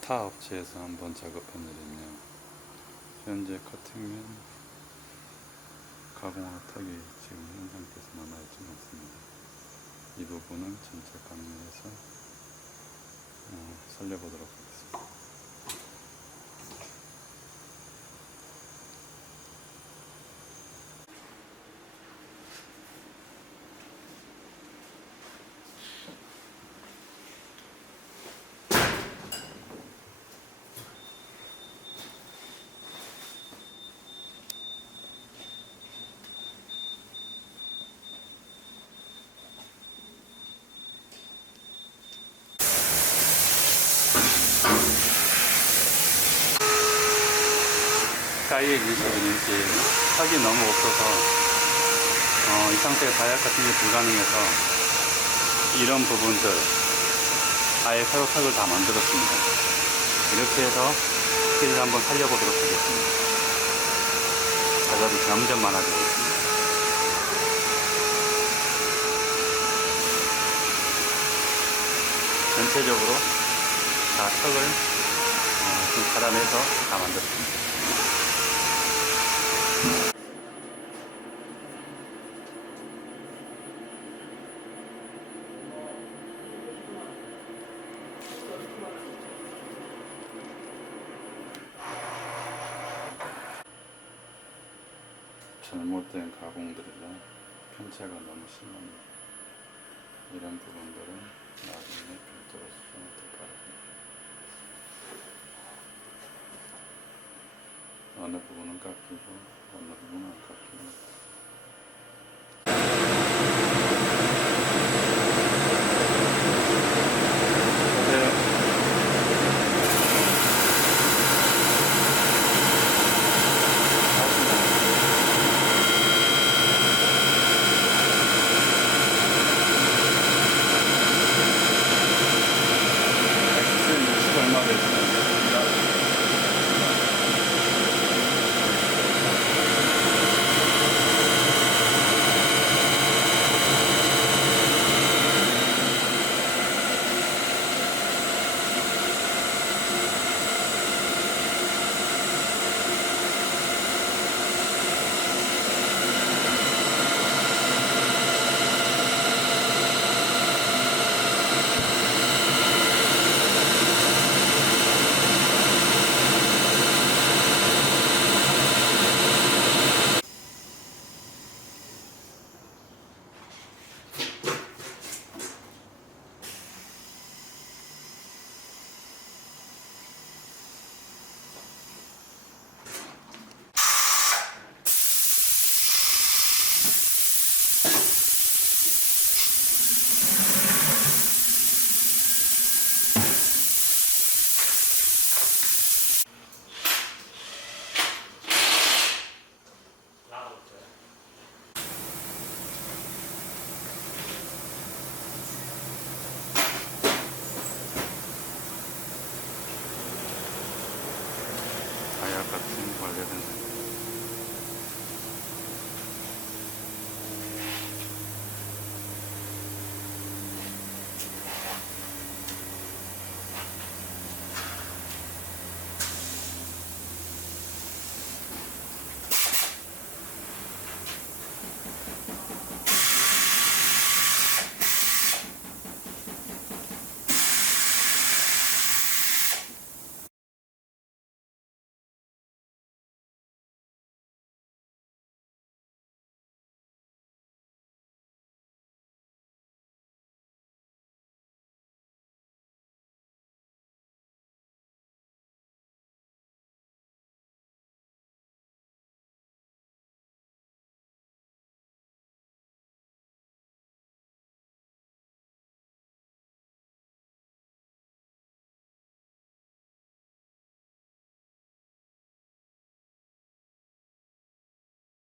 타 업체에서 한번 작업한 일이며, 현재 커팅면 가공화 턱이 지금 현 상태에서 남아있지 않습니다. 이 부분은 전체 강매해서 살려보도록 하겠습니다. 가위의 기술인지 턱이 너무 없어서 이 상태에 다이얼 커팅이 불가능해서 이런 부분들 아예 새로 턱을 다 만들었습니다. 이렇게 해서 스킬을 한번 살려보도록 하겠습니다. 작업이 점점 많아지고 있습니다. 전체적으로 다 턱을 좀 갈아내서 다 만들었습니다. 잘못된 가공들이나 편차가 너무 심합니다. 이런 부분들은 나중에 별도로 수정을 더 바랍니다. 어느 부분은 깎이고 어느 부분은 안 깎이고. 얼마 되지 않습니다. 다이얼 같은 관련된